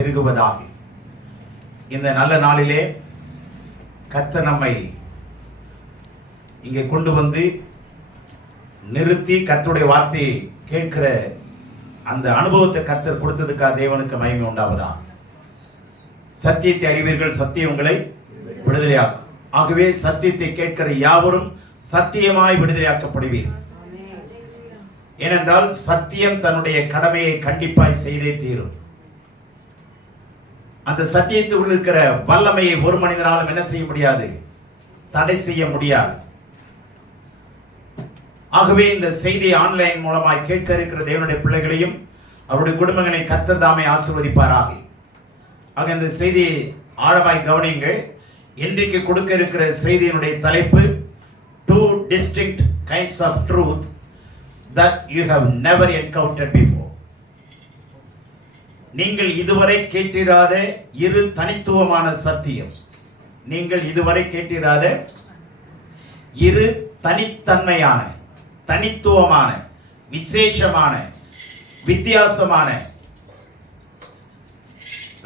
பெருகுவதாக. இந்த நல்ல நாளிலே கர்த்தர் நம்மை இங்கே கொண்டு வந்து நிறுத்தி கர்த்தருடைய வார்த்தையை கேட்கிற அந்த அனுபவத்தை கர்த்தர் கொடுத்ததுக்காக தேவனுக்கு மகிமை உண்டாவதா. சத்தியத்தை அறிவீர்கள், சத்தியம் உங்களை விடுதலையாக்கும். ஆகவே சத்தியத்தை கேட்கிற யாவரும் சத்தியமாய் விடுதலையாக்கப்படுவீர்கள். ஏனென்றால் சத்தியம் தன்னுடைய கடமையை கண்டிப்பாய் செய்தே தீரும். அந்த சத்தியத்துக்குள் இருக்கிற வல்லமையை ஒரு மனிதனாலும் என்ன செய்ய முடியாது, தடை செய்ய முடியாது. ஆகவே இந்த செய்தியை ஆன்லைன் மூலமாய் கேட்க இருக்கிற தேவனுடைய பிள்ளைகளையும் அவருடைய குடும்பங்களை கர்த்தர் தாமே ஆசீர்வதிப்பாராக. ஆக இந்த செய்தியை ஆழமாய் கவனியுங்கள். இன்றைக்கு கொடுக்க இருக்கிற செய்தியினுடைய தலைப்பு two distinct kinds of truth that you have never encountered before. நீங்கள் இதுவரை கேட்டிராத இரு தனித்துவமான சத்தியம். நீங்கள் இதுவரை கேட்டிராத இரு தனித்தன்மையான, தனித்துவமான, விசேஷமான, வித்தியாசமான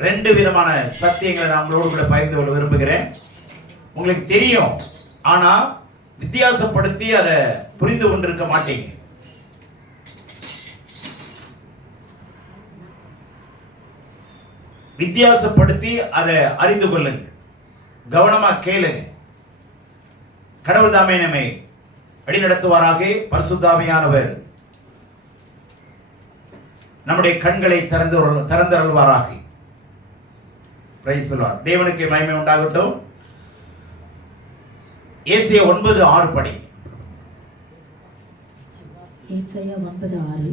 ரெண்டு விதமான சத்தியங்களை நான் உங்களோடு கூட பகிர்ந்து கொள்ள விரும்புகிறேன். உங்களுக்கு தெரியும், ஆனா வித்தியாசப்படுத்தி அதை புரிந்து கொண்டிருக்க மாட்டீங்க. வித்தியாசப்படுத்தி அதை அறிந்து கொள்ளுங்க, கவனமா கேளுங்க. கடவுள் தாமே நம்மை வழிநடத்துவாராக. பரிசுத்த ஆவியானவர் நம்முடைய கண்களை திறந்தருள்வாராக. Praise the Lord. தேவனுக்கு மகிமை உண்டாகட்டும். ஏசாயா 9:6 படி. ஏசாயா 9:6.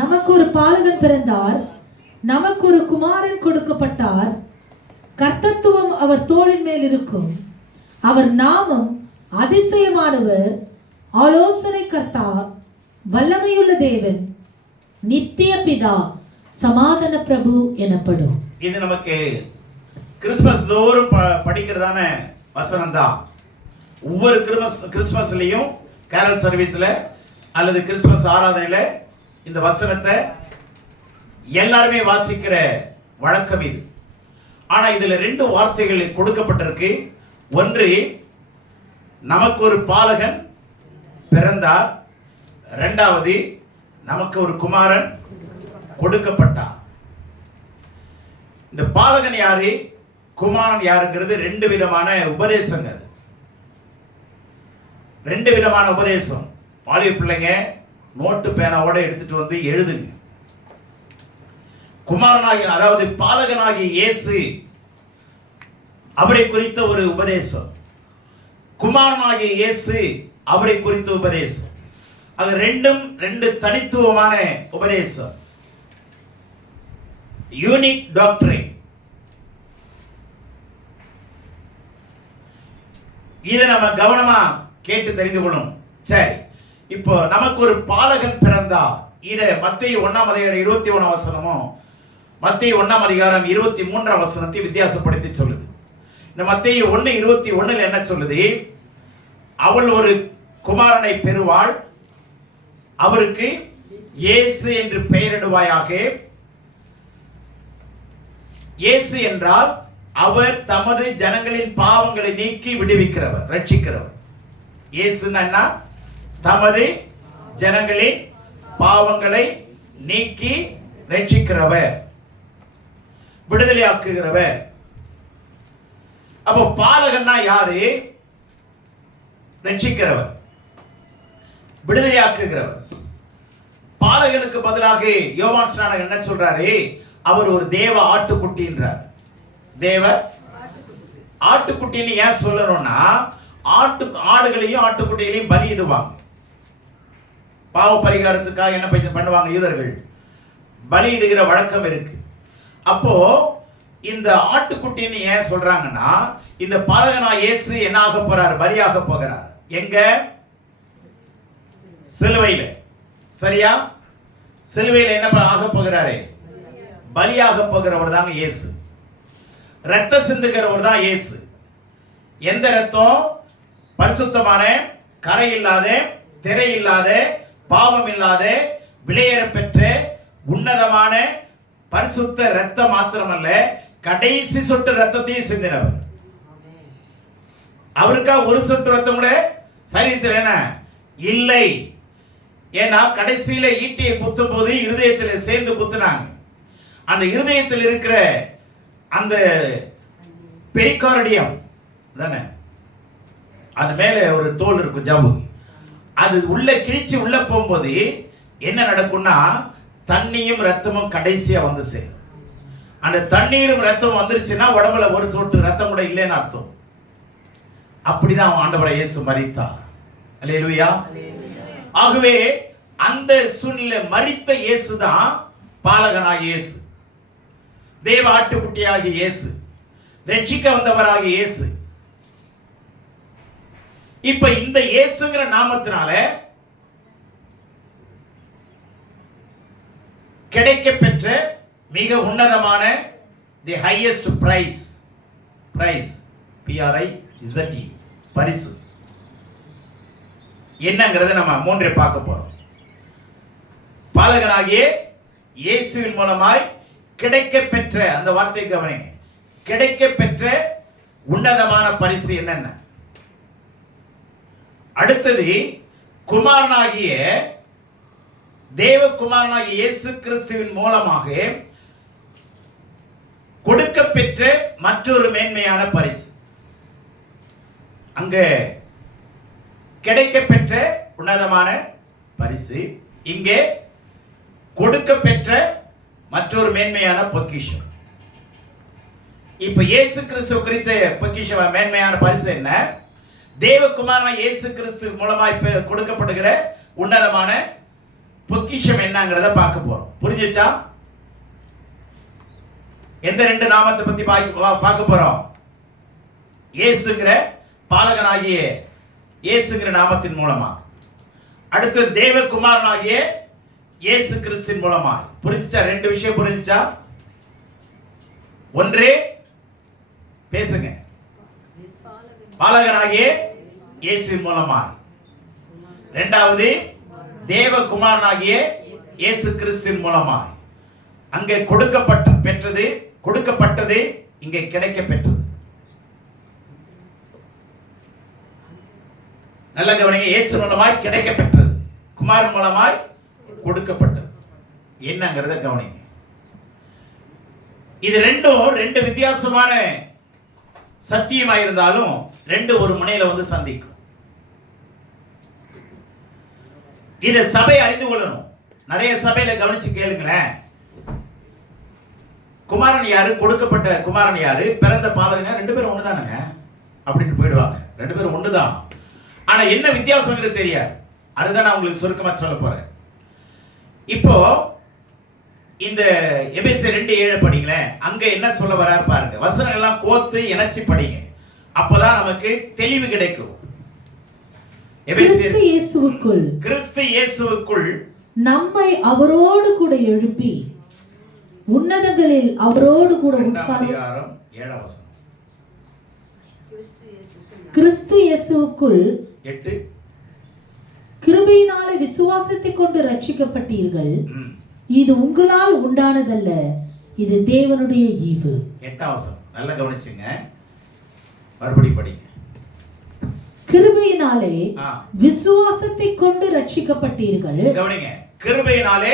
நமக்கு ஒரு பாலகன் பிறந்தார், நமக்கு ஒரு குமாரன் கொடுக்கப்பட்டார், கர்த்தத்துவம் அவர் தோளின் மேல் இருக்கும், அவர் நாமம் அதிசயமானவர், ஆலோசனை கர்த்தா, வல்லமையுள்ள தேவன், நித்திய பிதா, சமாதான பிரபு எனப்படும். இது நமக்கு கிறிஸ்துமஸ் தோறும் படிக்கிறதான வசனம் தான். ஒவ்வொரு கிறிஸ்துமஸ்லயும் கேரல் சர்வீஸ்ல அல்லது கிறிஸ்துமஸ் ஆராதனையில இந்த வசனத்தை எல்லாருமே வாசிக்கிற வழக்கம் இது. ஆனா இதுல ரெண்டு வார்த்தைகள் கொடுக்கப்பட்டிருக்கு. ஒன்று, நமக்கு ஒரு பாலகன் பிறந்தார். இரண்டாவது, நமக்கு ஒரு குமாரன் கொடுக்கப்பட்டார். இந்த பாலகன் யாரு, குமாரன் யாருங்கிறது ரெண்டு விதமான உபதேசங்கள். ரெண்டு விதமான உபதேசம். வாலிப பிள்ளைங்க நோட்டு பேனாவோட எடுத்துட்டு வந்து எழுதுங்க. குமாரனாகி, அதாவது பாலகனாகி இயேசு, அவரை குறித்த ஒரு உபதேசம். குமாரனாகிய இயேசு, அவரை குறித்த உபதேசம். அது ரெண்டும் ரெண்டு தனித்துவமான உபதேசம். யூனிக் டாக்டரின். இதை நம்ம கவனமா கேட்டு தெரிந்து கொள்ளணும். சரி, இப்போ நமக்கு ஒரு பாலகன் பிறந்தா, இதை மத்தேயு 1:21 வசனமும் மத்தேயு 1:23 வசனத்தை வித்தியாசப்படுத்தி சொல்லுது. இந்த மத்தேயு 1:21 என்ன சொல்லுது? அவள் ஒரு குமாரனை பெறுவாள், அவருக்கு இயேசு என்று பெயரிடுவாயாக. இயேசு என்றால் அவர் தமது ஜனங்களின் பாவங்களை நீக்கி விடுவிக்கிறவர், ரட்சிக்கிறவர். இயேசுன்னா தமது ஜனங்களின் பாவங்களை நீக்கி ரட்சிக்கிறவர், விடுதலையாக்குகிறவர். அப்போ பாலகன்னா யாரு? ரட்சிக்கிறவர், விடுதலையாக்குகிறவர். பாலகனுக்கு பதிலாக யோவான் ஸ்நானகன் என்ன சொல்றாரு? அவர் ஒரு தேவ ஆட்டுக்குட்டின்றார். தேவ ஆட்டுக்குட்டின்னு ஏன் சொல்லணும்னா, ஆடுகளையும் ஆட்டுக்குட்டிகளையும் பலியிடுவாங்க. பாவ பரிகாரத்துக்காக என்ன பண்ணுவாங்க? யூதர்கள் பலியிடுகிற வழக்கம் இருக்கு. அப்போ இந்த ஆட்டுக்குட்டின்னு ஏன் சொல்றாங்கன்னா, இந்த பாலகனா இயேசு என்ன ஆக போறார்? பலியாக போகிறார். எங்க? சிலுவையில. சரியா? சிலுவையில என்ன ஆக போகிறாரு? பலியாக போகிறவர் தான் இயேசு. ரத்தம் சிந்துகிறவர் தான் இயேசு. எந்த ரத்தம்? பரிசுத்தமான, கரை இல்லாத, திரை இல்லாத, பாவம் இல்லாத, விலையேற பெற்ற உன்னதமான பரிசுத்த ரத்தம் மாத்திரமல்ல, கடைசி சொட்டு ரத்தத்தையும் சிந்தினவர். அவருக்கா ஒரு சொட்டு ரத்தம் கூட சரீரத்தில் என்ன இல்லை. ஏன்னா கடைசியில ஈட்டியை குத்தும் போது இருதயத்தில் சேர்ந்து குத்துனாங்க. அந்த இருதயத்தில் இருக்கிற அந்த பெரிகார்டியம் தானே, அது மேல ஒரு தோல் இருக்கும், ஜவ்வு. அது உள்ள கிழிச்சு உள்ள போகும்போது என்ன நடக்கும்னா, தண்ணியும் ரத்தமும் கடைசியா வந்து சேரும். அந்த தண்ணீரும் ரத்தம் வந்துருச்சுன்னா உடம்புல ஒரு சொட்டு ரத்தம் கூட இல்லைன்னு அர்த்தம். அப்படிதான் ஆண்டவராகிய இயேசு மரித்தார். அல்லேலூயா. ஆகவே அந்த சூழ்நிலை மரித்த இயேசு தான் பாலகனாகிய இயேசு, தேவ ஆட்டுக்குட்டியாகிய இயேசு, ரட்சிக்க வந்தவராகிய இயேசு. இப்ப இந்த இயேசுங்கிற நாமத்தினால கிடைக்க பெற்ற மிக உன்னதமான தி ஹையஸ்ட் பிரைஸ் PRIZE பரிசு என்னங்கிறத நம்ம மூன்றை பார்க்க போறோம். பாலகனாகிய இயேசுவின் மூலமாய் கிடைக்க பெற்ற, அந்த வார்த்தை கவனிங்க, கிடைக்க பெற்ற உன்னதமான பரிசு என்னென்ன. அடுத்தது குமாரனாகிய தேவகுமாரனாகிய இயேசு கிறிஸ்துவின் மூலமாக கொடுக்க பெற்ற மற்றொரு மேன்மையான பரிசு. அங்க கிடைக்க பெற்ற உன்னதமான பரிசு, இங்கே கொடுக்க பெற்ற மற்றொரு மேன்மையான பொக்கிஷம். இப்ப இயேசு கிறிஸ்து குறித்த பொக்கிஷம் மேன்மையான பரிசு என்ன? தேவகுமாரன் இயேசு கிறிஸ்து மூலமாய் கொடுக்கப்படுகிற உன்னதமான பொக்கிஷம் என்னங்கிறத பார்க்க போறோம். புரிஞ்சுச்சா? எந்த ரெண்டு நாமத்தை பத்தி பார்க்க போறோம்? இயேசுங்கிற பாலகனாகிய இயேசுங்கிற நாமத்தின் மூலமா, அடுத்து தேவகுமாரனாகிய இயேசு கிறிஸ்துவின் மூலமா. புரிஞ்சுச்சா? ரெண்டு விஷயம் புரிஞ்சுச்சா? ஒன்றே பேசுங்க, பாலகனாகிய இயேசுவின் மூலமா. இரண்டாவது தேவகுமாரனாகிய இயேசு கிறிஸ்துவின் மூலமா. அங்கே கொடுக்கப்பட்டது இங்கே கிடைக்க பெற்றது. நல்ல கவனிங்க, இயேசு மூலமாய் கிடைக்க பெற்றது, குமாரன் மூலமாய் கொடுக்கப்பட்டது. என்னங்கிறத கவனிங்க. இது ரெண்டும் ரெண்டு வித்தியாசமான சத்தியமாக இருந்தாலும் ரெண்டு ஒரு முனையில வந்து சந்திக்கும். இதை சபை அறிந்து கொள்ளணும். நிறைய சபையில கவனிச்சு கேளுங்களேன். குமாரன் யாரு, கொடுக்கப்பட்ட குமாரன் யாரு, பிறந்த பாலகன் ரெண்டு பேரும் ஒண்ணுதானுங்க அப்படின்னு போயிடுவாங்க. ரெண்டு பேரும் ஒண்ணுதான், ஆனா என்ன வித்தியாசங்கிறது தெரியாது. அதுதான் நான் உங்களுக்கு சுருக்கமா சொல்ல போறேன். இப்போ இந்த எபேசியர் 2:7 படிங்களேன். அங்க என்ன சொல்ல வராரு பாருங்க. வசனங்கள் எல்லாம் கோத்து இணைச்சு படிங்க, அப்பதான் நமக்கு தெளிவு கிடைக்கும். கிறிஸ்து இயேசுவுக்குள் நம்மை அவரோடு கூட எழுப்பி உன்னதங்களில் அவரோடு கூட உட்காரும். 7 வசனம். கிறிஸ்து இயேசுவுக்குள் 8 கிருபையினாலே விசுவாசத்தை கொண்டு ரட்சிக்கப்பட்டீர்கள். இது உங்களால் உண்டானதல்ல, இது தேவனுடைய ஈவு. 8 வசனம் நல்லா கவனிச்சுங்க, மறுபடியும் படிங்க. கிருபையினாலே விசுவாசத்தை கொண்டு ரட்சிக்கப்பட்டீர்கள். கவனிங்க, கிருபையினாலே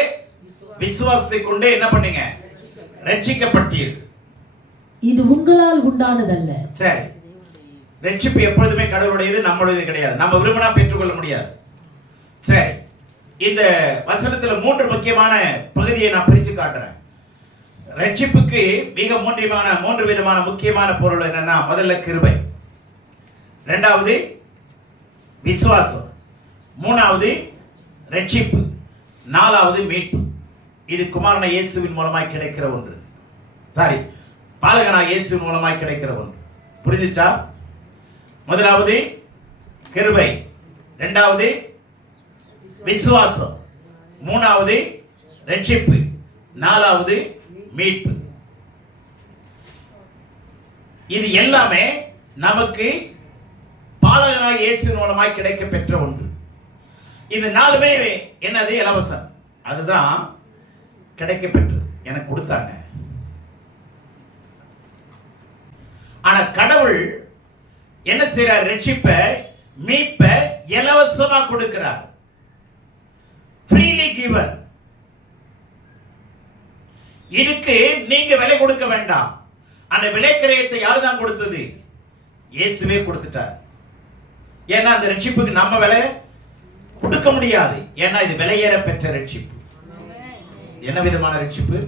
விசுவாசத்தை கொண்டு என்ன பண்ணீங்க? ரட்சிக்கப்பட்டீர்கள். இது உங்களால் உண்டானதல்ல. சரி, ரட்சிப்பு எப்பொழுதுமே கடவுளுடையது, நம்மளுடையது கிடையாது. நம்ம விரும்பினா பெற்றுக்கொள்ள முடியாது. சரி, இந்த வசனத்துல 3 முக்கியமான பகுதியை நான் பிரிச்சு காட்டுறேன். ரட்சிப்புக்கு மிக 3 விதமான முக்கியமான பொருள் என்னன்னா, முதல்ல கிருபை, இரண்டாவது விசுவாசம், மூணாவது ரட்சிப்பு, நாலாவது மீட்பு. இது குமாரன இயேசுவின் மூலமாய் கிடைக்கிற ஒன்று. சாரி, பாலகனாய் இயேசுவின் மூலமாய் கிடைக்கிற ஒன்று. புரிஞ்சுச்சா? முதலாவது கிருபை, இரண்டாவது விசுவாசம், மூணாவது ரட்சிப்பு, நாலாவது மீட்பு. இது எல்லாமே நமக்கு பாலகனாய் இயேசுவின் மூலமாய் கிடைக்க பெற்ற ஒன்று. இந்த 4மே என்னது? இலவசம். அதுதான் கிடைக்க பெற்றது. எனக்கு கொடுத்தாங்க. ஆனா கடவுள் என்ன செய்யறார்? ரட்சிப்ப மீட்ப இலவசமா கொடுக்கிறார். Freely given. இதுக்கு நீங்க விலை கொடுக்க வேண்டாம். அந்த விலை கிரயத்தை யாரு தான் கொடுத்தது? இயேசுவே கொடுத்துட்டார். ஏன்னா அந்த ரட்சிப்புக்கு நம்ம விலை கொடுக்க முடியாது. ஏன்னா இது விலையேற பெற்ற ரட்சிப்பு. என்ன விதமான ரட்சிப்பு?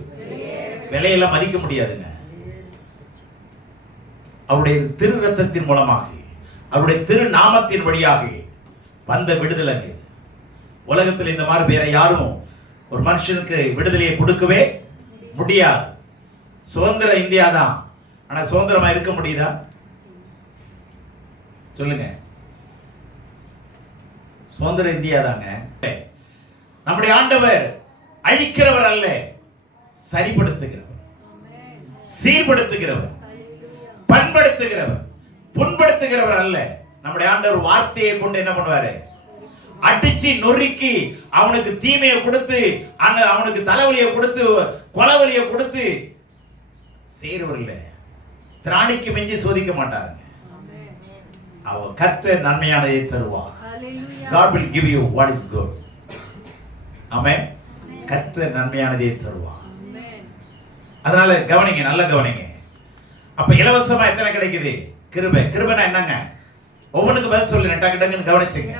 விலையெல்லாம் மதிக்க முடியாதுங்க. அவருடைய திரு ரத்தத்தின் மூலமாக, அவருடைய திரு நாமத்தின் வழியாக வந்த விடுதலை. உலகத்தில் இந்த மாதிரி வேற யாரும் ஒரு மனுஷனுக்கு விடுதலையை கொடுக்கவே முடியாது. சுதந்திர இந்தியா தான். ஆனா சுதந்திரமா இருக்க முடியுதா? சொல்லுங்க. சுதந்திர இந்தியா தாங்க. நம்முடைய ஆண்டவர் அழிக்கிறவர் அல்ல, சரிப்படுத்துகிறவர், சீர்படுத்துகிறவர், பண்படுத்துகிறவர், புண்படுத்துகிறவர் அல்ல. நம்முடைய ஆண்டவர் வார்த்தையை கொண்டு என்ன பண்ணுவாரு? அடிச்சு நொறுக்கி அவனுக்கு தீமையை கொடுத்து, அவனுக்கு தலைவலியை கொடுத்து, கொலவலியை கொடுத்து செய்யறவர் இல்ல. திராணிக்கு மிஞ்சி சோதிக்க மாட்டாருங்க. அவர் கர்த்தர் நன்மையானதை தருவார். God will give you what is good. ஆமென். கர்த்தர் நன்மையானதை தருவார். அதனால கவனிங்க, நல்ல கவனிங்க. அப்ப இலவசமா எத்தனை கிடைக்குது? கிருபை. கிருபைனா என்னங்க? ஒவ்வொன்றுக்கு பதில் சொல்லுங்க, டக்கு டக்குன்னு கவனிச்சுங்க.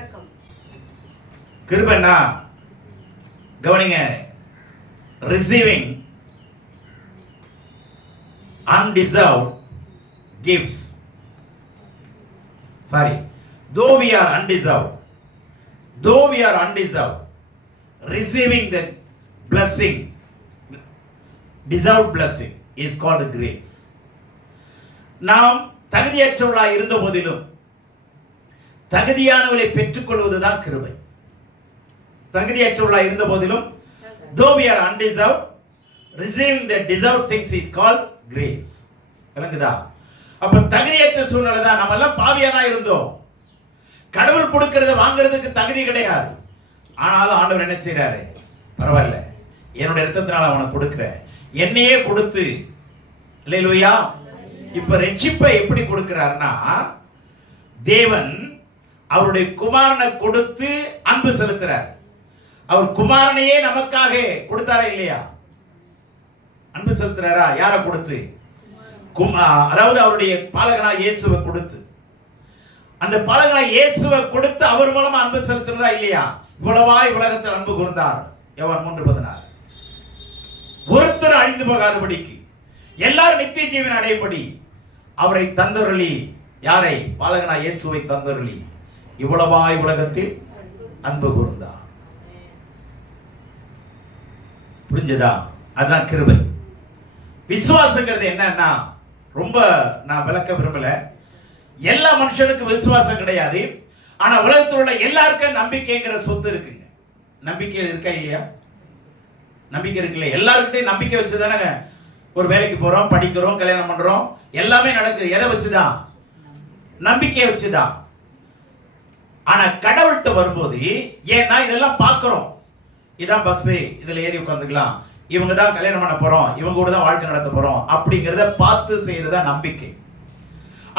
கிருபைனா கவனிங்க, receiving undeserved gifts. Sorry, though we are undeserved, receiving the blessing, deserved blessing is called grace. நாம் தகுதியற்றவர்களாய் இருந்த போதிலும் தகுதியானவர்களை பெற்றுக்கொள்வதுதான் கிருபை. தகுதியற்றவர்களாய் இருந்த போதிலும், though we are undeserved, receiving the deserved things is called grace. விளங்குதா? அப்ப தகுதியற்ற சூழ்நிலை தான். நம்ம எல்லாம் பாவியானா இருந்தோம். கடவுள் கொடுக்கிறத வாங்குறதுக்கு தகுதி கிடையாது. ஆனாலும் ஆண்டவர் என்ன செய்யறாரு? பரவாயில்ல, என்னுடைய இரத்தத்தினால அவனுக்கு கொடுக்கிறேன், என்னையே கொடுத்து. அல்லேலூயா. இப்ப ரட்சிப்பை எப்படி கொடுக்கிறார்னா, தேவன் அவருடைய குமாரனை கொடுத்து அன்பு செலுத்துறார். அவர் குமாரனையே நமக்காக கொடுத்தாரா இல்லையா? அன்பு செலுத்துறாரா? யாரை கொடுத்து? அதாவது அவருடைய பாலகனா இயேசுவை கொடுத்து. அந்த பாலகனா இயேசுவை கொடுத்து அவர் மூலமா அன்பு செலுத்துறதா இல்லையா? இவ்வளவாய் உலகத்தில் அன்பு கூர்ந்தார். யோவான் 3:16. ஒருத்தர் அழிந்து போகாதபடிக்கு எல்லாரும் நித்திய ஜீவன் அடையபடி அவரை தந்தருளி. யாரை? பாலகனா இயேசுவை தந்தருளி இவ்வளவாய் உலகத்தில் அன்பு கூர்ந்தார். புரிஞ்சதா? அதுதான் கிருபை. விசுவாசங்கிறது என்னன்னா, ரொம்ப நான் விளக்க விரும்பல. எல்லா மனுஷனுக்கும் விசுவாசம் கிடையாது. ஆனா உலகத்தில் உள்ள எல்லாருக்கும் நம்பிக்கைங்கிற சொத்து இருக்குங்க. நம்பிக்கை இருக்கா இல்லையா? நம்பிக்கை இருக்குல்ல. எல்லாருக்கிட்டையும் நம்பிக்கை வச்சுதானே ஒரு வேலைக்கு போறோம், படிக்கிறோம், கல்யாணம் பண்றோம், எல்லாமே நடக்குது. எதை வச்சுதான்? நம்பிக்கையை வச்சுதான். ஆனா கடவுள்கிட்ட வரும்போது, ஏன்னா இதெல்லாம் பார்க்கிறோம். இதான் பஸ், இதுல ஏறி உட்காந்துக்கலாம், இவங்க தான் கல்யாணம் பண்ண போறோம், இவங்க கூட தான் வாழ்க்கை நடத்த போறோம் அப்படிங்கிறத பார்த்து செய்யறதா நம்பிக்கை.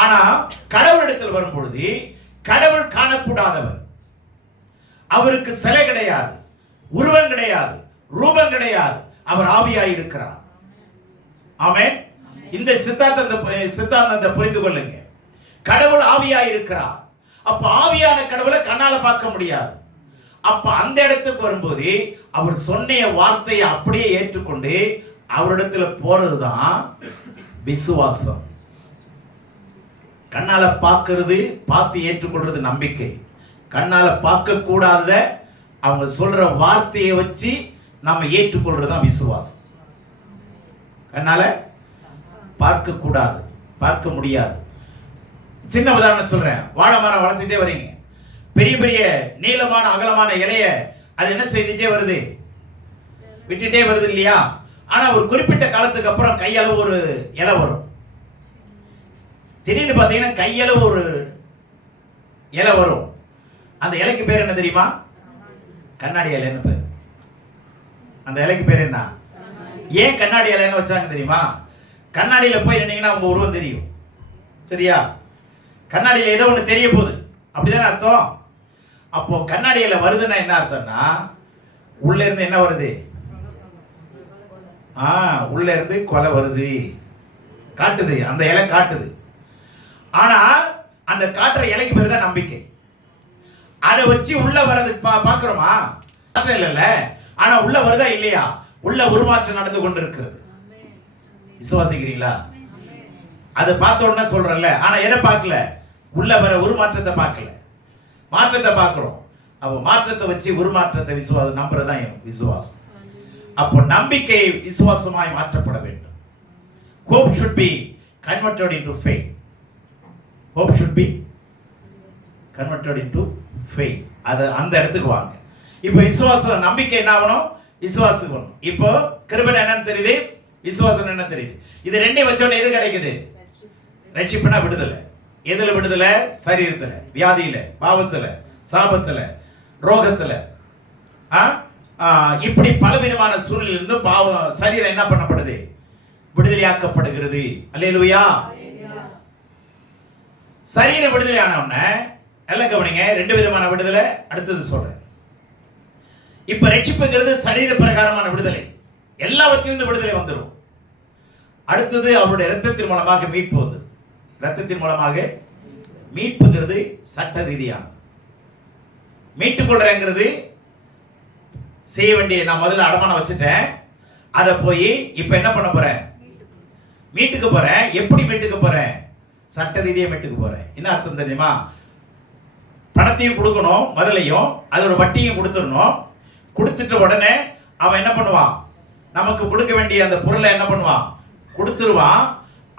ஆனா கடவுளிடத்தில் வரும்பொழுது, கடவுள் காணக்கூடாதவர். அவருக்கு சிலை கிடையாது, உருவம் கிடையாது, ரூபம் கிடையாது. அவர் ஆவியாய் இருக்கிறார். ஆமென். இந்த சித்தாந்தத்தை புரிந்து கொள்ளுங்க. கடவுள் ஆவியாய் இருக்கிறார். அப்ப ஆவியான கடவுளை கண்ணால பார்க்க முடியாது. அப்ப அந்த இடத்துக்கு வரும்போது அவர் சொன்ன வார்த்தையை அப்படியே ஏற்றுக்கொண்டு அவரிடத்துல போறதுதான் விசுவாசம். கண்ணால பார்க்கிறது, பார்த்து ஏற்றுக்கொள்றது நம்பிக்கை. கண்ணால பார்க்க கூடாத அவங்க சொல்ற வார்த்தையை வச்சு நாம ஏற்றுக்கொள்றதுதான் விசுவாசம். கண்ணால பார்க்க கூடாது, பார்க்க முடியாது. சின்ன உதாரணம் சொல்றேன். வாழை மரம் வளர்த்துட்டே வரீங்க, பெரிய பெரிய நீளமான அகலமான இலைய அது என்ன செய்துட்டே வருது? விட்டுட்டே வருது இல்லையா? ஆனா ஒரு குறிப்பிட்ட காலத்துக்கு அப்புறம் கையளவு ஒரு இலை வரும். திடீர்னு பார்த்தீங்கன்னா கையளவு ஒரு இலை வரும். அந்த இலைக்கு பேர் என்ன தெரியுமா? கண்ணாடி இலைன்னு பேர். அந்த இலைக்கு பேர் என்ன? ஏன் கண்ணாடி அலைன்னு வச்சாங்க தெரியுமா? கண்ணாடியில போய் நின்னீங்கன்னா உங்க உருவம் தெரியும். சரியா? கண்ணாடியில ஏதோ ஒன்று தெரிய போகுது, அப்படிதானே அர்த்தம்? அப்போ கண்ணாடியில வருதுன்னா என்ன அர்த்தம்னா, உள்ள இருந்து என்ன வருது? உள்ள இருந்து கொலை வருது, காட்டுது, அந்த இலை காட்டுது. ஆனா அந்த காட்டுற இலைக்கு பேர் தான் நம்பிக்கை. அதை வச்சு உள்ள வர்றதுக்கு பாக்குறோமா? இல்ல, ஆனா உள்ள வருதா இல்லையா? உள்ள உருமாற்றம் நடந்து கொண்டிருக்கிறது. விசுவாசிக்கிறீங்களா? அதை பார்த்த உடனே சொல்றேன்ல, ஆனா எதை பார்க்கல? உள்ள வர உருமாற்றத்தை பார்க்கல, மாற்றத்தை பார்க்கிறோம். அப்போ மாற்றத்தை வச்சு உருமாற்றத்தை நம்புறதுதான் விசுவாசம். அப்போ நம்பிக்கை விசுவாசமாய் மாற்றப்பட வேண்டும். Hope should be converted into faith. Hope should be converted into faith. அது அந்த இடத்துக்கு வாங்க. இப்போ விசுவாசம், நம்பிக்கை என்ன ஆகணும்? விசுவாசத்துக்கு வரணும். இப்போ கிருபை என்னன்னு தெரியுது, விசுவாசம் என்ன தெரியுது. இது ரெண்டையும் வச்சோன்னு எது கிடைக்குது? ரட்சிப்புனா விடுதலை. எதுல விடுதலை? சரீரத்துல, வியாதியில, பாவத்துல, சாபத்துல, ரோகத்துல, இப்படி பலவிதமான சூழ்நிலையிலிருந்து பாவம் சரீரம் என்ன பண்ணப்படுது? விடுதலையாக்கப்படுகிறது. அல்லேலூயா. சரீரம் விடுதலை ஆனவன எல்லாம் கவனிங்க, ரெண்டு விதமான விடுதலை அடுத்தது சொல்றேன். இப்ப ரட்சிப்புங்கிறது சரீர பிரகாரமான விடுதலை, எல்லாவற்றிலிருந்து விடுதலை வந்துடும். அடுத்தது அவருடைய இரத்தத்தின் மூலமாக மீட்பு வந்து, இரத்தத்தின் மூலமாக மீட்புங்கிறது சட்ட ரீதியானது. மீட்டுக் கொள்றேங்கிறது செய்ய வேண்டிய, நான் முதல்ல அடமானம் வச்சுட்டேன், அதை போய் இப்ப என்ன பண்ண போறேன்? மீட்டுக்கு போறேன். எப்படி மீட்டுக்கு போறேன்? சட்ட ரீதியா மீட்டுக்கு போறேன். என்ன அர்த்தம் தெரியுமா? பணத்தையும் கொடுக்கணும், முதலையும் அதோட வட்டியும் கொடுத்துடணும். கொடுத்துட்ட உடனே அவன் என்ன பண்ணுவான்? நமக்கு கொடுக்க வேண்டிய அந்த பொருளை என்ன பண்ணுவான்? கொடுத்துருவான்.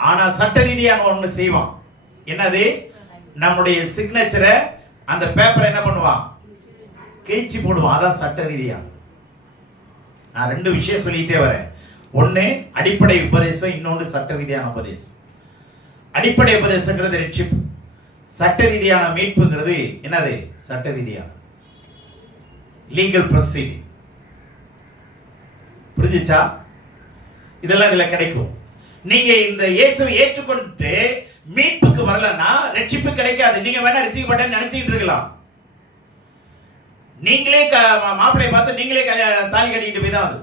ஆனா சட்ட ரீதியான ஒண்ணு செய்வான். என்னது? நம்முடைய சிக்னேச்சரை, அந்த பேப்பரை என்ன பண்ணுவான்? கிழிச்சு போடுவான். அதான் சட்ட ரீதியான. நான் ரெண்டு விஷயம் சொல்லிட்டே வரேன். ஒன்னு அடிப்படை உபதேசம், இன்னொன்று சட்ட ரீதியான உபதேசம். அடிப்படை உபதேசங்கிறது ரட்சிப்பு, சட்ட ரீதியான மீட்புங்கிறது என்னது? சட்ட ரீதியான லீகல் ப்ரொசீடிங். புரிஞ்சுச்சா? இதெல்லாம் இதுல கிடைக்கும். நீங்க இந்த இயேசுவை ஏற்றுக்கொண்டு மீட்புக்கு வரலன்னா ரட்சிப்பு கிடைக்காது. நீங்க வேணா ரட்சிக்கப்பட்டேன்னு நினைச்சிட்டு இருக்கலாம். நீங்களே மாப்பிள்ளையை பார்த்து நீங்களே தாலி கட்டிக்கிட்டு போய் தான் அது.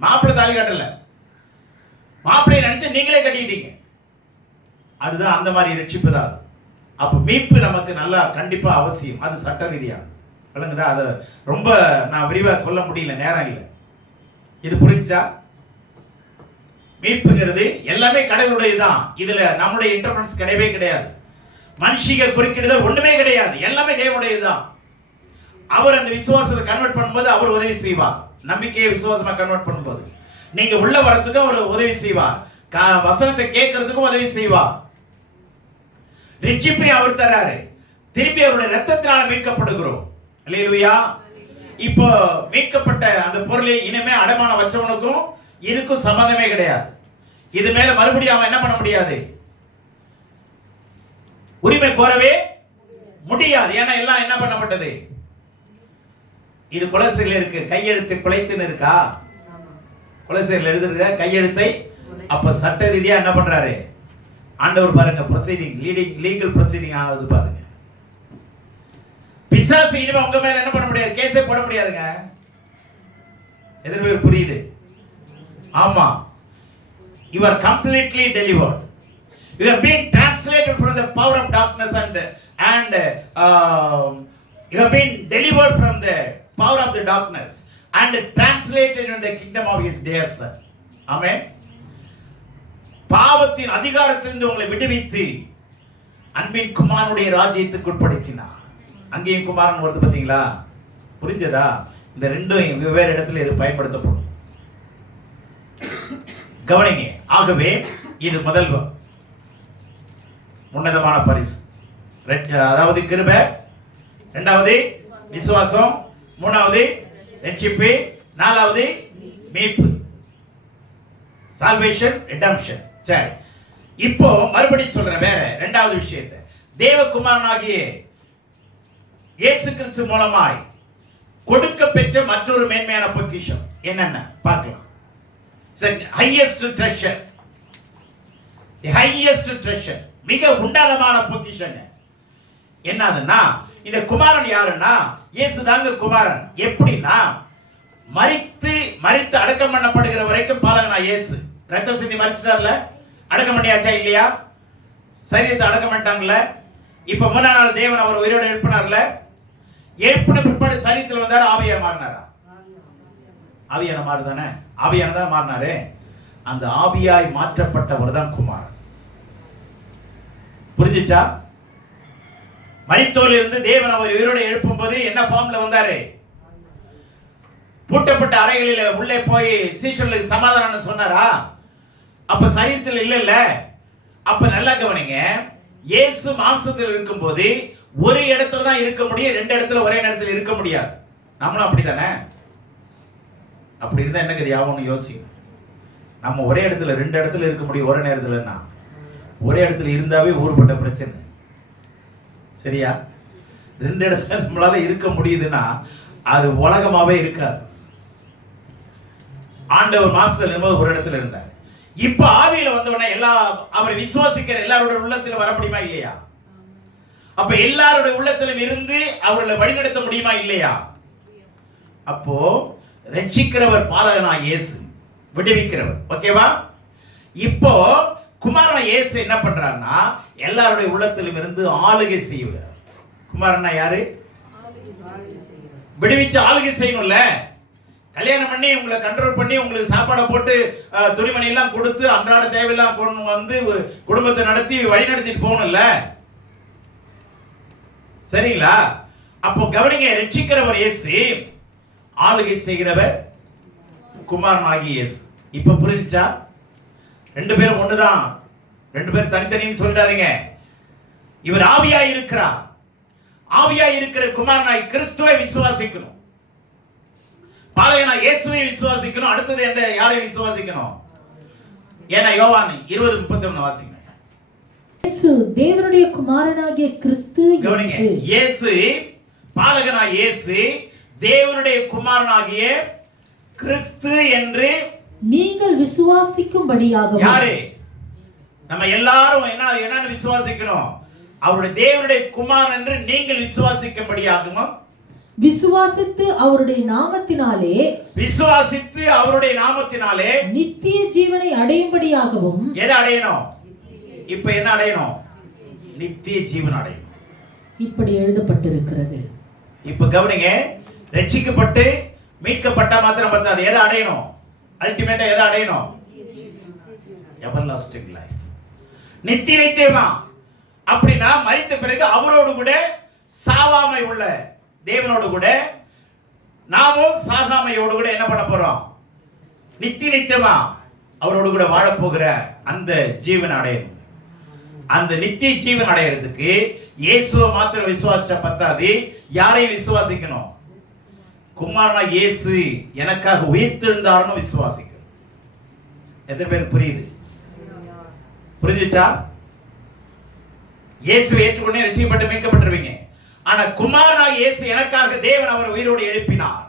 மாப்பிள்ளை தாலி கட்டல, மாப்பிள்ளையை நினைச்சு நீங்களே கட்டிக்கிட்டீங்க. அதுதான் அந்த மாதிரி ரட்சிப்பு தான் அது. அப்போ மீட்பு நமக்கு நல்லா கண்டிப்பா அவசியம். அது சட்ட ரீதியானது. விளங்குதா? அது ரொம்ப நான் விரிவா சொல்ல முடியல, நேரம் இல்லை. இது புரிஞ்சா? மீட்புங்கிறது எல்லாமே கடவுளுடையதுதான். இதுல நம்முடைய இன்டர்ஃபரன்ஸ் கிடையவே கிடையாது. மனுஷிக குறுக்கிடுதல் ஒண்ணுமே கிடையாது. எல்லாமே தேவனுடையதுதான். அவர் அந்த விசுவாசத்தை கன்வெர்ட் பண்ணும்போது அவர் உதவி செய்வார். நம்பிக்கையை விசுவாசமா கன்வெர்ட் பண்ணும்போது நீங்க உள்ள வரதுக்கு அவர் உதவி செய்வார். வசனத்தை கேட்கறதுக்கும் உதவி செய்வார். ரட்சிப்பை அவர் தராரு. திருப்பி அவருடைய இரத்தத்தினால மீட்கப்படுகிறோம். அல்லேலூயா. இப்போ மீட்கப்பட்ட அந்த பொருளை இனிமே அடமானம் வச்சவனுக்கும் இதுக்கும் சம்பந்தமே கிடையாது. இது மேல மறுபடியும் அவன் என்ன பண்ண முடியாது? உரிமை கோரவே முடியாது. ஏன்னா எல்லாம் என்ன பண்ணப்பட்டது? இது கொலோசியர்ல இருக்கு. கையெழுத்து குலைத்துன்னு இருக்கா? கொலோசியர்ல எழுதுற கையெழுத்தை அப்ப சட்ட ரீதியா என்ன பண்றாரு ஆண்டவர்? பாருங்க, ப்ரொசீடிங், லீகல் ப்ரொசீடிங் ஆகுது பாருங்க. பிசாசு இனிமே உங்க மேல என்ன பண்ண முடியாது? கேஸே போட முடியாதுங்க. எதிர்ப்பு புரியுது? ஆமா. You are completely delivered. You have been translated from the power of darkness and you have been delivered from the power of the darkness and translated in the kingdom of his dear son. Amen. பாவத்தின் அதிகாரத்திலிருந்து உங்களை விடுவித்து அன்பின் குமாரனுடைய ராஜ்யத்துக்கு உட்படுத்தினார். அங்கேயும் குமாரன் வருது பாத்தீங்களா? புரிஞ்சதா? இந்த ரெண்டும் வெவ்வேறு இடத்துல இது பயன்படுத்தப்படும். கவனிங்க. ஆகவே இது முதல் உன்னதமான பரிசு. அதாவது கிருபை, இரண்டாவது விசுவாசம், மூணாவது ரட்சிப்பு, நாலாவது மீட்பு, சால்வேஷன், ரிடம்ஷன். சரி, இப்போ மறுபடியும் சொல்றேன் வேற இரண்டாவது விஷயத்தை. தேவகுமாரனாகிய இயேசு கிறிஸ்து மூலமாய் கொடுக்க பெற்ற மற்றொரு மேன்மையான பொக்கிஷம் என்னென்ன பார்க்கலாம். It's the highest treasure. The highest treasure. மிக உன்னதமான பொக்கிஷங்க. என்னதுன்னா இந்த குமாரன் யாருன்னா இயேசு தாங்க குமாரன். எப்படின்னா மரித்து அடக்கம் பண்ணப்படுகிற வரைக்கும் பாலகனா இயேசு. ரத்த சிந்தி மரிச்சிட்டார்ல, அடக்கம் பண்ணியாச்சா இல்லையா? சரீரத்தை அடக்கம் பண்ணிட்டாங்கல்ல. இப்ப 3ஆம் நாள் தேவன் அவர் உயிரோடு எழுப்பினார்ல. எழுப்பின பிற்பாடு சரீரத்தில் வந்தார், ஆவியா மாறினாரா? ஆவியான மாறுதானே, ஆவியானதான் மாறினாரு. அந்த ஆவியாய் மாற்றப்பட்டவர் தான் குமாரன். புரிஞ்சுச்சா? மரித்தோரில் இருந்து தேவன் அவர் உயிரோடு எழுப்பும் போது என்ன ஃபார்ம்ல வந்தாரு? பூட்டப்பட்ட அறைகளில் உள்ளே போய் சீஷர்களுக்கு சமாதானம் சொன்னாரா? அப்ப சரீரத்தில் இல்ல. அப்ப நல்லா கவனிங்க, இயேசு மாம்சத்தில் இருக்கும்போது ஒரு இடத்துல தான் இருக்க முடியும், 2 இடத்துல ஒரே நேரத்தில் இருக்க முடியாது. நம்மளும் அப்படிதானே? அப்படி இருந்தா என்ன கதி ஆகும்னு யோசிங்க. நம்ம ஒரே இடத்துல 2 இடத்துல இருக்க முடியும் ஒரே நேரத்துலன்னா, ஒரே இடத்துல இருந்தாவே ஊர்பட்ட பிரச்சனை. சரியா? 2 இடத்துல நம்மளால இருக்க முடியுதுன்னா அது உலகமாவே இருக்காது. ஆண்டவர் மாம்சத்தில் இருக்கும்போது ஒரு இடத்துல இருந்தார். இப்ப ஆவியில வந்தவன அவரை விசுவாசிக்கிற எல்லாரோட உள்ளத்துல வர முடியுமா இல்லையா? அப்ப எல்லாரோட உள்ளத்திலும் இருந்து அவர்களை வழிநடத்த முடியுமா இல்லையா? அப்போ ரட்சிக்கிறவர் பாலகனா இயேசு, விடுவிக்கிறவர். ஓகேவா? இப்போ குமாரனா இயேசு என்ன பண்றாருன்னா எல்லாருடைய உள்ளத்திலும் இருந்து ஆளுகை செய்வார். குமாரனா யாரு? விடுவிச்சு ஆளுகை செய்யணும்ல. கல்யாணம் பண்ணி உங்களை கண்ட்ரோல் பண்ணி உங்களுக்கு சாப்பாடை போட்டு துணிமணி எல்லாம் கொடுத்து அன்றாட தேவையெல்லாம் கொண்டு வந்து குடும்பத்தை நடத்தி வழி நடத்திட்டு போகணும்ல. சரிங்களா? அப்போ கவனிங்க, ரட்சிக்கிறவர் இயேசு, ஆளுகை செய்கிறவர் குமாரனாகிய இயேசு. இப்ப புரிஞ்சுச்சா? 2 பேரும் ஒண்ணுதான், 2 பேரும் தனித்தனின்னு சொல்லிடாதீங்க. இவர் ஆவியாய் இருக்கிறார். ஆவியாய் இருக்கிற குமாரனாய் கிறிஸ்துவை விசுவாசிக்கணும். பாலகனா இயேசுவை விசுவாசிக்கணும். அடுத்தது யாரை விசுவாசிக்கணும்? ஏன்னா யோவான் 20:31 வாசிங்க. இயேசு தேவனுடைய குமாரனாகிய கிறிஸ்து. கவனிங்க, இயேசு பாலகனாய் இயேசு தேவனுடைய குமாரனாகிய கிறிஸ்து என்று நீங்கள் விசுவாசிக்கும்படியாக. யாரு? நம்ம எல்லாரும் என்னன்னு விசுவாசிக்கணும்? அவருடைய தேவனுடைய குமாரன் என்று நீங்கள் விசுவாசிக்கும்படியாகவும், விசுவாசித்து அவருடைய நாமத்தினாலே நித்திய ஜீவனை அடையும்படியாகவும். எதை அடையணும்? இப்ப என்ன அடையணும்? நித்திய ஜீவன் அடையணும். இப்படி எழுதப்பட்டிருக்கிறது. இப்ப கவனிங்க, ரட்சிக்கப்பட்டு மீட்கப்பட்ட மாத்திரம் பத்தாது. எதை அடையணும்? அல்டிமேட்டா எதை அடையணும்? எவர்லாஸ்டிங் லைஃப், நித்திய நித்தியமா. அப்படின்னா மரித்த பிறகு அவரோடு கூட சாவாமை உள்ள தேவனோடு கூட நாமும் சாகாமையோடு கூட என்ன பண்ண போறோம்? நித்திய நித்தியமா அவரோடு கூட வாழப்போகிற அந்த ஜீவன் அடையணும். அந்த நித்திய ஜீவன் அடையிறதுக்கு இயேசுவை மாத்திரம் விசுவாசிச்சா பத்தாது. யாரையும் விசுவாசிக்கணும்? குமாரனா இயேசு எனக்காக உயிர்த்தெழுந்தார்னு விசுவாசிக்கணும். எத்தனை பேருக்கு புரியுது? புரிஞ்சுச்சா? இயேசுவை ஏற்றுக்கொண்டே ரட்சிக்கப்பட்டு மீட்கப்பட்டிருவீங்க. ஆனா குமாரனா இயேசு எனக்காக தேவன் அவர் உயிரோடு எழுப்பினார்,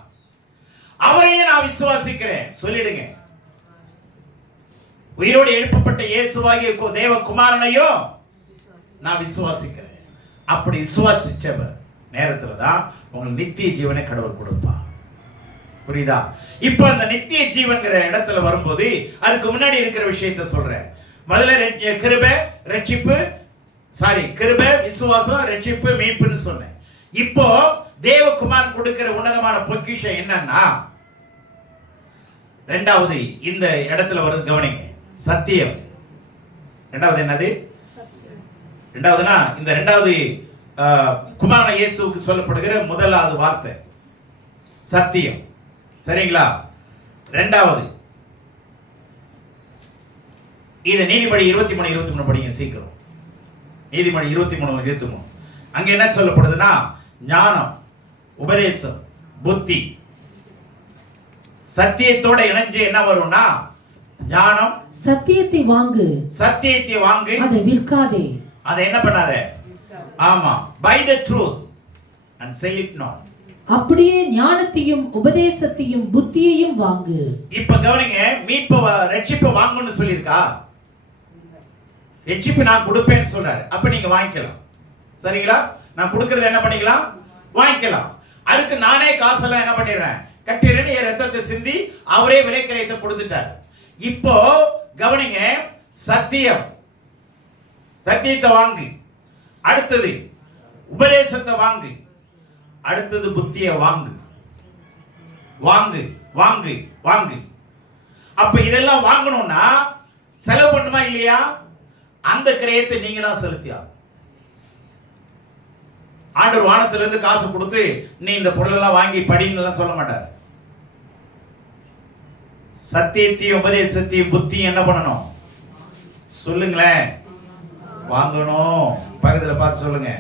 அவரையே நான் விசுவாசிக்கிறேன் சொல்லிடுங்க. உயிரோடு எழுப்பப்பட்ட இயேசுவாகிய தேவ குமாரனையும் நான் விசுவாசிக்கிறேன். அப்படி விசுவாசிச்சவர் நேரத்துல தான் உங்களுக்கு நித்திய ஜீவனை கடவுள் கொடுப்பார். புரியுதா? இப்ப அந்த நித்திய ஜீவன்கிற இடத்துல வரும்போது அதுக்கு முன்னாடி இருக்கிற விஷயத்தை சொல்றேன். முதல்ல கிருபை, ரட்சிப்பு, கிருபை, விசுவாசம், ரட்சிப்பு, மீட்புன்னு சொன்னேன். இப்போ தேவகுமாரன் கொடுக்கிற உன்னதமான பொக்கிஷம் என்னன்னா, இரண்டாவது இந்த இடத்துல வருது, கவனிங்க. சத்தியம். இரண்டாவது என்னது? இரண்டாவதுனா இந்த இரண்டாவது குமாரன இயேசுவுக்கு சொல்லப்படுகிற முதலாவது வார்த்தை சத்தியம். சரிங்களா? இரண்டாவது இத நீதிமொழி 23:23 படிங்க சீக்கிரம். நீதிமொழி 23:23 அங்க என்ன சொல்லப்படுதுன்னா, ஞானம், உபதேசம், புத்தி சத்தியத்தோட இணைஞ்சு என்ன வரும்னா, ஞானம். சத்தியத்தை வாங்கு, சத்தியத்தை வாங்கு, அதை விற்காதே, அதை என்ன பண்ணாத. ஆமா, buy the truth and sell it not. அப்படியே ஞானத்தையும் உபதேசத்தையும் புத்தியையும் வாங்கு. இப்ப கவனிங்க, ரட்சிப்பை வாங்கணும்னு சொல்லியிருக்கா? ரட்சிப்பு நான் கொடுப்பேன்னு சொல்றாரு. அப்ப நீங்க வாங்கிக்கலாம். சரிங்களா? நான் கொடுக்கறது என்ன பண்ணிக்கலாம்? வாங்கிக்கலாம். அதுக்கு நானே காசெல்லாம் என்ன பண்ணிடுறேன்? கட்டிடுறேன்னு என் ரத்தத்தை சிந்தி அவரே விலைக்கிரயத்தை கொடுத்துட்டார். இப்போ கவனிங்க, சத்தியத்தை வாங்கு, அடுத்தது உபதேசத்தை வாங்கு, அடுத்தது புத்தியை வாங்கு. வாங்கு வாங்கு வாங்கு. அப்ப இதெல்லாம் வாங்கணும்னா செலவு பண்ணுமா இல்லையா? அந்த கிரயத்தை நீங்க தான் செலுத்தியா. ஆண்டவர் வானத்திலிருந்து காசு கொடுத்து நீ இந்த பொருளெல்லாம் வாங்கி படின்னு சொல்ல மாட்டார். சத்தியத்தையும் உபதேசத்தையும் புத்தியும் என்ன பண்ணணும்? சொல்லுங்களேன். வாங்கணும். பக்கத்துல பார்த்து சொல்லுங்க,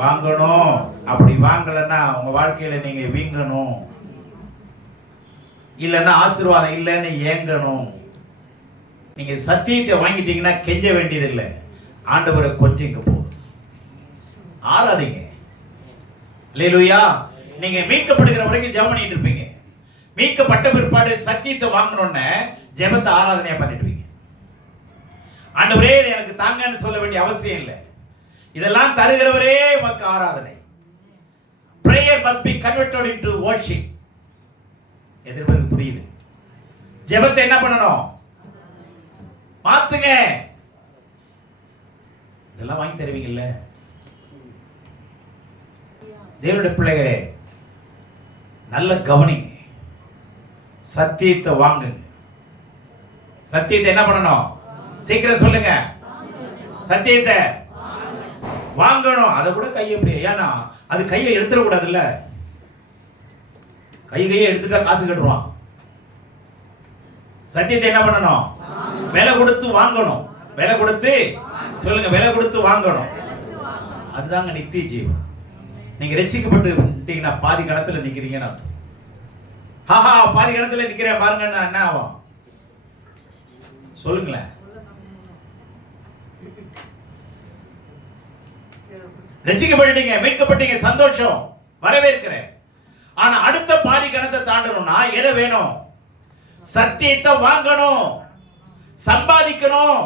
வாங்கணும். அப்படி வாங்கலன்னா உங்க வாழ்க்கையில நீங்க வீங்கணும், இல்லைன்னா ஆசீர்வாதம் இல்லைன்னு ஏங்கணும். நீங்க சத்தியத்தை வாங்கிட்டீங்கன்னா கெஞ்ச வேண்டியதில்லை. ஆண்டவரை கொஞ்சிங்க போதும், ஆராதிங்க. அல்லேலூயா. நீங்க மீட்கப்படுகிற வரைக்கும் ஜெபம் பண்ணிட்டு இருப்பீங்க. மீட்கப்பட்ட பிற்பாடு சத்தியத்தை வாங்கணும்னு ஜெபத்தை ஆராதனையா பண்ணிடுவீங்க. ஆண்டவரே இதை எனக்கு தாங்கன்னு சொல்ல வேண்டிய அவசியம் இல்லை. இதெல்லாம் தருகிறவரே உமக்கு ஆராதனை. prayer must be converted into worship. எதிர்பார்ப்பு புரியுது? ஜெபத்தை என்ன பண்ணணும்? மாத்துங்க. இதெல்லாம் வாங்கி தருவீங்கல்ல தேவனுடைய பிள்ளைகளே? நல்ல கவனிங்க. சத்தியத்தை வாங்குங்க. சத்தியத்தை என்ன பண்ணணும்? சீக்கிரம் சொல்லுங்க. சத்தியத்தை வாங்கணும். அதை கூட கையை எப்படி, ஏன்னா அது கையை எடுத்துட கூடாதுல்ல. கையை எடுத்துட்டா காசு கட்டுவான். சத்தியத்தை என்ன பண்ணணும்? விலை கொடுத்து வாங்கணும். விலை கொடுத்து சொல்லுங்க, விலை கொடுத்து வாங்கணும். அதுதாங்க நித்திய ஜீவன். நீங்க ரட்சிக்கப்பட்டுட்டீங்கன்னா பாதி கணத்துல நிக்கிறீங்கன்னு அர்த்தம். ஹாஹா, பாதி கணத்துல நிக்கிறேன் பாருங்கன்னா என்ன ஆகும்? சொல்லுங்களேன். ரட்சிக்கப்பட்டீங்க, மீட்கப்பட்டீங்க, சந்தோஷம், வரவேற்கிறேன். ஆனா அடுத்த பாதி கணத்தை தாண்டணும்னா எதை வேணும்? சத்தியத்தை வாங்கணும், சம்பாதிக்கணும்.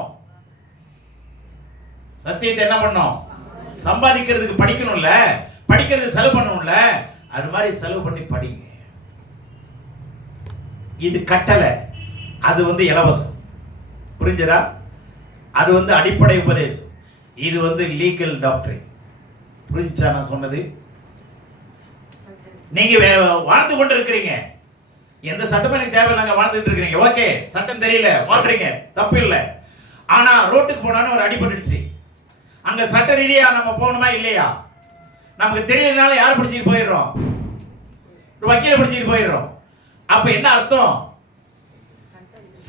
சத்தியத்தை என்ன பண்ணணும்? சம்பாதிக்கிறதுக்கு படிக்கணும்ல, படிக்கிறது செலவு பண்ணணும்ல, அது மாதிரி செலவு பண்ணி படிங்க. இது கட்டளை, அது இலவசம். புரிஞ்சதா? அது அடிப்படை உபதேசம், இது லீகல் டாக்டரின். புரிஞ்சா நான் சொன்னது? நீங்க வாழ்ந்து கொண்டு இருக்கிறீங்க, எந்த சட்டமும் எனக்கு தேவையில்லைங்க, வாழ்ந்துட்டு இருக்கிறீங்க. ஓகே, சட்டம் தெரியல, வாழ்றீங்க, தப்பு இல்லை. ஆனா ரோட்டுக்கு போனாலும் ஒரு அடிபட்டுடுச்சு, அங்க சட்ட ரீதியா நம்ம போகணுமா இல்லையா? நமக்கு தெரியலனால யார் பிடிச்சிட்டு போயிடுறோம்? ஒரு வக்கீல பிடிச்சிட்டு போயிடுறோம். அப்ப என்ன அர்த்தம்?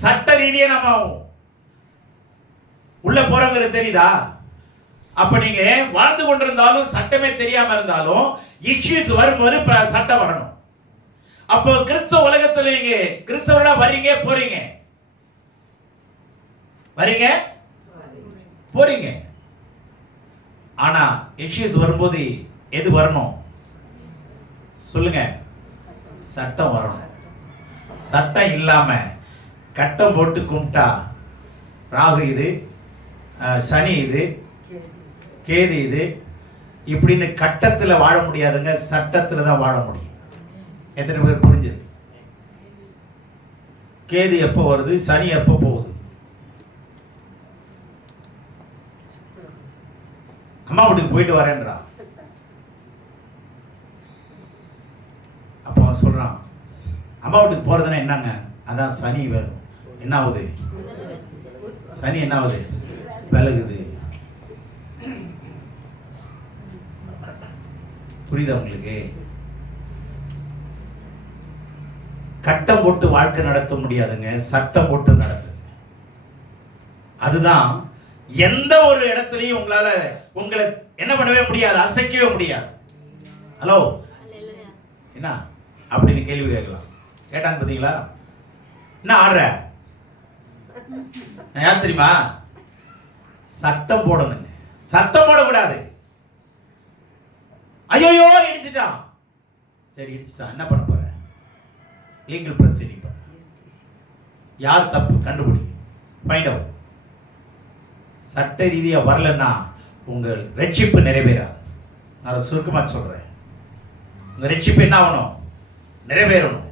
சட்ட ரீதியா நம்ம உள்ள போறோங்கிறது தெரியுதா? அப்ப நீங்க வாழ்ந்து கொண்டிருந்தாலும் சட்டமே தெரியாம இருந்தாலும் இஷ்யூஸ் வரும்போது சட்டம் வரணும். அப்போ கிறிஸ்தவ உலகத்துல நீங்க கிறிஸ்தவர்களா வர்றீங்க, போறீங்க. ஆனா இஷ்யூஸ் வரும்போது எது வரணும்? சொல்லுங்க, சட்டம் வரணும். சட்டம் இல்லாம கட்டம் போட்டு கும்பிட்டா ராகு இது, சனி இது, கேது இது இப்படின்னு கட்டத்துல வாழ முடியாதுங்க, சட்டத்துல தான் வாழ முடியும். எத்தனை பேர் புரிஞ்சது? கேது எப்போ வருது, சனி எப்போ போகுது? அம்மா வீட்டுக்கு போயிட்டு வரேன்றா. அப்ப அவன் சொல்றான், அம்மா வீட்டுக்கு போறதுன்னா என்னங்க? அதான் சனி என்ன ஆகுது? சனி என்ன ஆகுது? விலகுது. புரியுதா உங்களுக்கு? கட்டம் போட்டு வாழ்க்கை நடத்த முடியாதுங்க, சட்டம் போட்டு நடத்துங்க. அதுதான் எந்த ஒரு இடத்துலையும் உங்களை என்ன பண்ணவே முடியாது, அசைக்கவே முடியாது. ஹலோ, என்ன அப்படின்னு கேள்வி கேட்கலாம். கேட்டாங்க பார்த்தீங்களா? என்ன ஆடுற? யார் தெரியுமா? சட்டம் போடணுங்க. சட்டம் போடக்கூடாது. ஐயோ இடிச்சிட்டான், சரி இடிச்சுட்டான், என்ன பண்ண போற? லீகல் ப்ரொசீடிங் பண்ண. யார் தப்பு கண்டுபிடி, ஃபைண்ட் அவுட். சட்ட ரீதியாக வரலன்னா உங்கள் ரட்சிப்பு நிறைவேறாது. நான் சுருக்கமாக சொல்றேன், உங்க ரட்சிப்பு என்ன ஆகணும்? நிறைவேறணும்.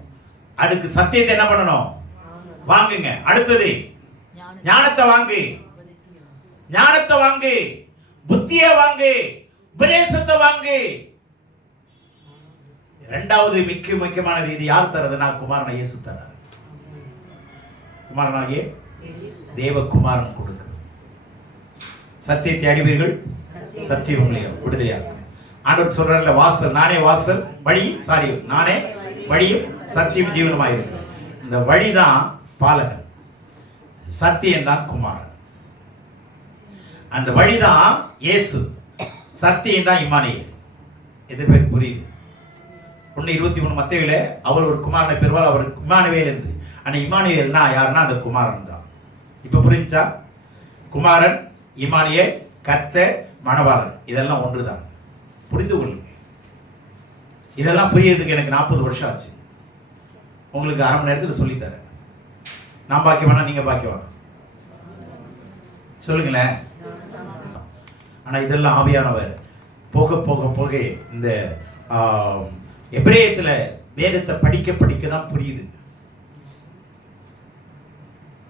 அதுக்கு சத்தியத்தை என்ன பண்ணணும்? வாங்குங்க. அடுத்தது ஞானத்தை வாங்கு, ஞானத்தை வாங்கு, புத்தியை வாங்கு, உபதேசத்தை வாங்கு. இரண்டாவது முக்கியமானது இது யார் தரதுன்னா குமாரனை இயேசு தரார். குமாரனாகிய தேவகுமாரன் கொடுக்க. சத்தியத்தை அறிவீர்கள், சத்தியம் உங்களை விடுதலையாக்கும். ஆண்டவர் சொல்றாருல, வாசல் நானே வாசல் வழி, நானே வழியும் சத்தியம் ஜீவனமாக இருக்கு. இந்த வழிதான் பாலகன், சத்தியம் தான் குமாரன். அந்த வழிதான் இயேசு, சத்தியம் தான் இம்மானுவேல். எது பேர் புரியுது? 1:23 மத்தேயுல அவர் ஒரு குமாரனை பெறுவார், அவர் இம்மானுவேல் என்று. ஆனா இம்மானுவேல்னா யாருன்னா அந்த குமாரன் தான். இப்ப புரிஞ்சா? குமாரன், இம்மானுவேல், கர்த்தர், மணவாளன், இதெல்லாம் ஒன்றுதான். புரிந்து கொள்ளுங்க. இதெல்லாம் புரியறதுக்கு எனக்கு 40 வருஷம் ஆச்சு. உங்களுக்கு அரை மணி நேரத்தில் சொல்லித்தரேன். நான் பாக்கியவானா, நீங்க பாக்கியவானா? சொல்லுங்களேன். ஆனா இதெல்லாம் ஆவியானவர் போக போக போக இந்த எபிரேயத்துல வேதத்தை படிக்க தான் புரியுது.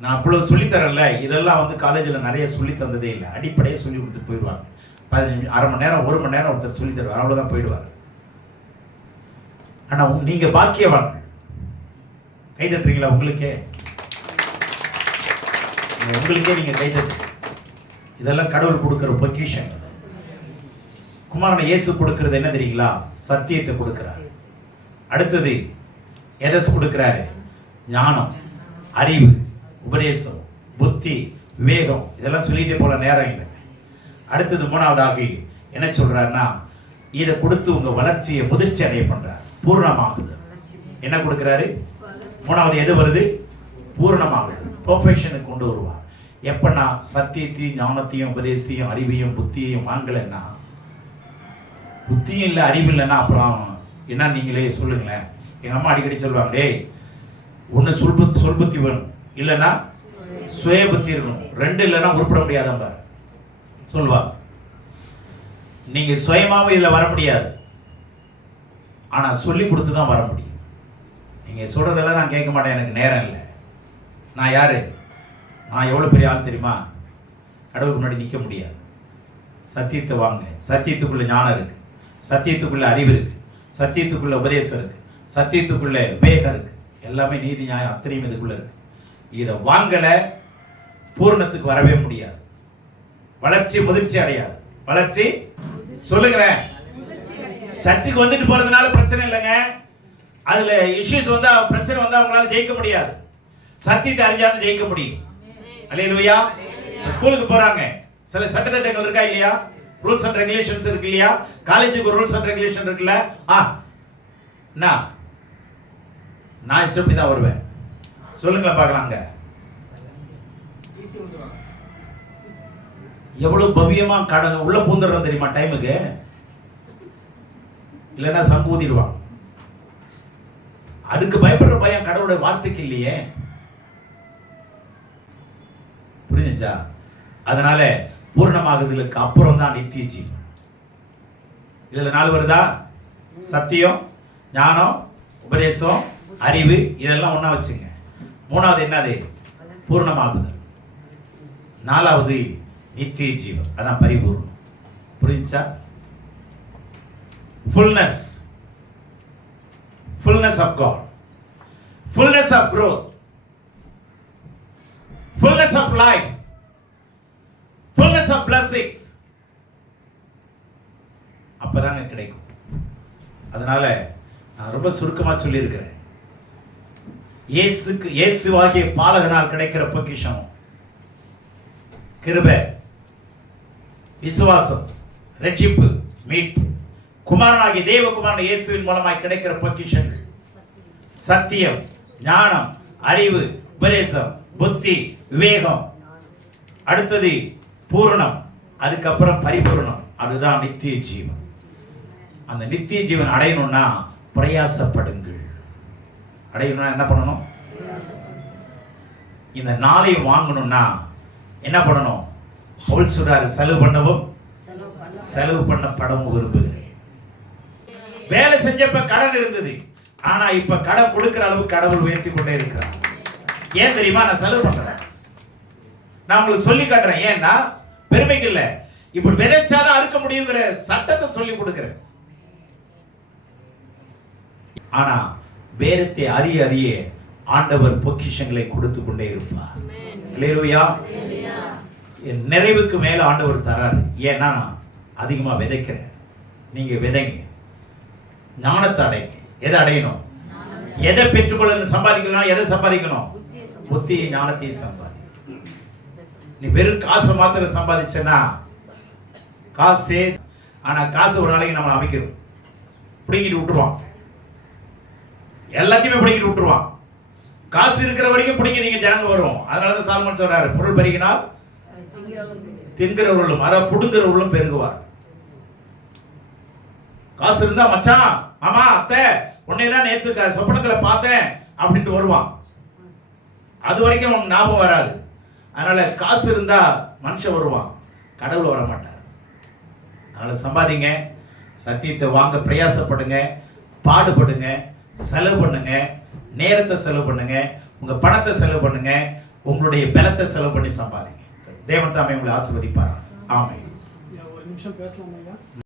நான் அவ்வளவு சொல்லித்தரல. இதெல்லாம் வந்து காலேஜில் நிறைய சொல்லி தந்ததே இல்லை. அடிப்படையே சொல்லி கொடுத்துட்டு போயிடுவாங்க. 15 நிமிஷம், அரை மணி நேரம், 1 மணி நேரம் ஒருத்தர் சொல்லி தருவார், அவ்வளவுதான் போயிடுவார். ஆனா நீங்க பாக்கியவான். கை தட்டுறீங்களா? உங்களுக்கே நீங்க கை தட்டு. இதெல்லாம் கடவுள் கொடுக்கிற பொக்கிஷன். குமாரனை இயேசு கொடுக்கிறது என்ன தெரியுங்களா? சத்தியத்தை கொடுக்கிறார். அடுத்தது எதஸ் கொடுக்கிறாரு? ஞானம், அறிவு, உபதேசம், புத்தி, விவேகம். இதெல்லாம் சொல்லிட்டே போல நேரம் இல்லை. அடுத்தது மூணாவதாக என்ன சொல்றாருன்னா, இதை கொடுத்து உங்க வளர்ச்சியை முதிர்ச்சி அடைய பண்றார், பூர்ணமாகுது. என்ன கொடுக்கிறாரு? மூணாவது எது வருது? பூர்ணமாகுது, பெர்ஃபெக்ஷனுக்கு கொண்டு வருவார். எப்பன்னா சத்தியத்தையும் ஞானத்தையும் உபதேசத்தையும் அறிவையும் புத்தியையும் வாங்கலைன்னா, புத்தியும் இல்லை அறிவு இல்லைன்னா அப்புறம் என்ன? நீங்களே சொல்லுங்களேன். எங்க அம்மா அடிக்கடி சொல்லுவாங்க, டேய் ஒன்று சொல் புத்தி வேணும், இல்லைன்னா சுய புத்தி இருக்கணும், ரெண்டு இல்லைன்னா உருப்பட முடியாதம்பார் சொல்லுவாங்க. நீங்க சுயமாவும் இதில் வர முடியாது, ஆனா சொல்லி கொடுத்து தான் வர முடியும். நீங்க சொல்றதெல்லாம் நான் கேட்க மாட்டேன், எனக்கு நேரம் இல்லை. நான் யாரு? நான் எவ்வளவு பெரிய ஆள் தெரியுமா? கடவுளுக்கு முன்னாடி நிற்க முடியாது. சத்தியத்தை வாங்க. சத்தியத்துக்குள்ள ஞானம் இருக்கு, சத்தியத்துக்குள்ள அறிவு இருக்கு, சத்தியத்துக்குள்ள உபதேசம் இருக்கு, சத்தியத்துக்குள்ள விவேகம் இருக்கு. எல்லாமே நீதி நியாயம் அத்தனையும் இதுக்குள்ள இருக்கு. இதை வாங்கல பூர்ணத்துக்கு வரவே முடியாது. வளர்ச்சி முதிர்ச்சி அடையாது. வளர்ச்சி சொல்லுகிறேன். சர்ச்சுக்கு வந்துட்டு போறதுனால பிரச்சனை இல்லைங்க. அதுல இஷ்யூஸ் வந்தா, பிரச்சனை வந்தா அவங்களால ஜெயிக்க முடியாது. சத்தியத்தை அறிஞ்சாலும் ஜெயிக்க முடியும். அல்லேலூயா. ஸ்கூலுக்கு போறாங்க, சில சட்டத்திட்டங்கள் இருக்கா இல்லையா? ரூல்ஸ் அண்ட் ரெகுலேஷன்ஸ் இருக்கு இல்லையா? காலேஜுக்கு ரூல்ஸ் அண்ட் ரெகுலேஷன் இருக்குல்ல. நான் இஷ்டப்படி தான் வருவேன். சொல்லுங்களேன் பார்க்கலாங்க. எவ்வளவு பவ்யமா உள்ள பூந்துடுறோம் தெரியுமா டைமுக்கு? இல்லைன்னா சங்கூதிடுவான். அதுக்கு பயப்படுற பயம் கடவுளுடைய வார்த்தைக்கு இல்லையே. புரிஞ்சுச்சா? அதனால பூர்ணமாகுதலுக்கு அப்புறம் தான் நித்திய ஜீவன். இதுல 4 வருதா? சத்தியம், ஞானம், உபதேசம், அறிவு, இதெல்லாம் ஒண்ணா வச்சுங்க. மூணாவது என்னது? பூர்ணமாகுதல். நாலாவது நித்திய ஜீவன், அதான் பரிபூர்ணம். புரிஞ்சா? Fullness, fullness of God, fullness of growth, fullness of life, fullness of blessings. அப்பதாங்க கிடைக்கும். அதனால நான் ரொம்ப சுருக்கமா சொல்லி இருக்கிறேன். இயேசுவாகிய பாலகனால் கிடைக்கிற பொக்கிஷம் கிருபை, விசுவாசம், ரட்சிப்பு, மீட்பு. குமாரனாகிய தேவகுமாரன் இயேசுவின் மூலமாய் கிடைக்கிற பொக்கிஷங்கள் சத்தியம், ஞானம், அறிவு, உபதேசம், புத்தி, விவேகம். அடுத்தது பூரணம், அதுக்கப்புறம் பரிபூரணம். அதுதான் நித்திய ஜீவன். அந்த நித்திய ஜீவன் அடையணும்னா பிரயாசப்படுங்கள். அடையணும்னா என்ன பண்ணணும்? இந்த நாளை வாங்கணும்னா என்ன பண்ணணும்? பவுல் சொல்றாரு, செலவு பண்ணவும் செலவு பண்ணப்படவும் விரும்புகிறேன். வேலை செஞ்சப்ப கடன் இருந்தது, ஆனா இப்ப கடன் கொடுக்கிற அளவுக்கு கடவுள் உயர்த்தி கொண்டே இருக்கிறார். ஏன் தெரியுமா? நான் செலவு பண்றேன். நான் உங்களுக்கு சொல்லி காட்டுறேன். ஏன்னா பெருமைக்கு இல்ல, இப்படி விதைச்சாதான் அறுக்க முடியுங்கிற சட்டத்தை சொல்லி கொடுக்கிறேன். ஆனா வேதத்தை அறிய அறிய ஆண்டவர் பொக்கிஷங்களை கொடுத்து கொண்டே இருப்பார். அல்லேலூயா. என் நிறைவுக்கு மேல ஆண்டவர் தராரு. ஏன்னா நான் அதிகமா விதைக்கிறேன். நீங்க விதைங்க, ஞானத்தை அடைங்க. எதை அடையணும்? எதை பெற்றுக்கொள்ள சம்பாதிக்கணும்? எதை சம்பாதிக்கணும்? புத்தியை ஞானத்தையும் சம்பாதி. நீ வெறும் காசை மாத்திரம் சம்பாதிச்சனா காசே, ஆனா காசு ஒரு நாளைக்கு நம்ம அமைக்கிறோம், பிடிங்கிட்டு விட்டுருவான். எல்லாத்தையுமே பிடிங்கிட்டு விட்டுருவான். காசு இருக்கிற வரைக்கும் பிடிங்கிறீங்க, ஜனங்க வரும். அதனாலதான் சாலமோன் சொல்றாரு, பொருள் பெருகினால் தின்கிறவர்களும் புடுங்கிறவர்களும் பெருகுவார். காசு இருந்தா மச்சான், மாமா, அத்தை, உன்னைதான் நேத்து சொப்பனத்துல பார்த்தேன் அப்படின்ட்டு வருவான். அது வரைக்கும் உனக்கு ஞாபகம் வராது. அதனால காசு இருந்தா மனுஷன் வருவான், கடவுள் வர மாட்டார். அதனால சம்பாதிங்க, சத்தியத்தை வாங்க பிரயாசப்படுங்க, பாடுபடுங்க, செலவு பண்ணுங்க, நேரத்தை செலவு பண்ணுங்க, உங்க பணத்தை செலவு பண்ணுங்க, உங்களுடைய பலத்தை செலவு பண்ணி சம்பாதிங்க. தேவன் தாமே உங்களை ஆசீர்வதிப்பார். ஆமென். ஒரு நிமிஷம் பேசலாமா?